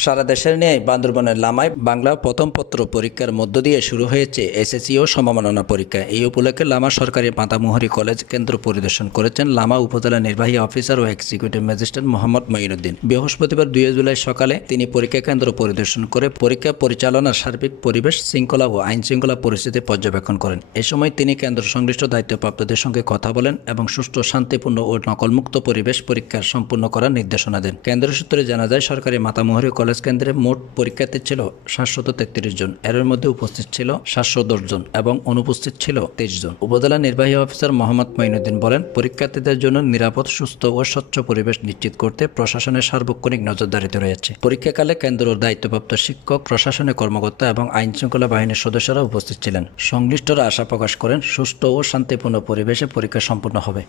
সারা দেশের ন্যায় বান্দরবানের লামায় বাংলা প্রথম পত্র পরীক্ষার মধ্য দিয়ে শুরু হয়েছে এসএসসি ও সমমাননা পরীক্ষা। এই উপলক্ষে লামা সরকারি মাতামুহুরী কলেজ কেন্দ্র পরিদর্শন করেছেন লামা উপজেলা নির্বাহী অফিসার ও এক্সিকিউটিভ ম্যাজিস্ট্রেট মোহাম্মদ মঈনুদ্দিন। বৃহস্পতিবার 2 জুলাই সকালে তিনি পরীক্ষা কেন্দ্র পরিদর্শন করে পরীক্ষা পরিচালনার সার্বিক পরিবেশ, শৃঙ্খলা ও আইন শৃঙ্খলা পরিস্থিতি পর্যবেক্ষণ করেন। এ সময় তিনি কেন্দ্র সংশ্লিষ্ট দায়িত্বপ্রাপ্তদের সঙ্গে কথা বলেন এবং সুষ্ঠু, শান্তিপূর্ণ ও নকলমুক্ত পরিবেশ পরীক্ষা সম্পূর্ণ করার নির্দেশনা দেন। কেন্দ্র সূত্রে জানা যায়, সরকারি মাতামুহুরী কলেজ কেন্দ্রে মোট পরীক্ষার্থী ছিল 733 জন। এর মধ্যে উপস্থিত ছিল 710 জন এবং অনুপস্থিত ছিল 23 জন। উপজেলা নির্বাহী অফিসার মোহাম্মদ মঈনুদ্দিন বলেন, পরীক্ষার্থীদের জন্য নিরাপদ, সুস্থ ও স্বচ্ছ পরিবেশ নিশ্চিত করতে প্রশাসনের সার্বক্ষণিক নজরদারিতে রয়েছে। পরীক্ষাকালে কেন্দ্রের দায়িত্বপ্রাপ্ত শিক্ষক, প্রশাসনের কর্মকর্তা এবং আইন শৃঙ্খলা বাহিনীর সদস্যরা উপস্থিত ছিলেন। সংশ্লিষ্টরা আশা প্রকাশ করেন, সুষ্ঠু ও শান্তিপূর্ণ পরিবেশে পরীক্ষা সম্পন্ন হবে।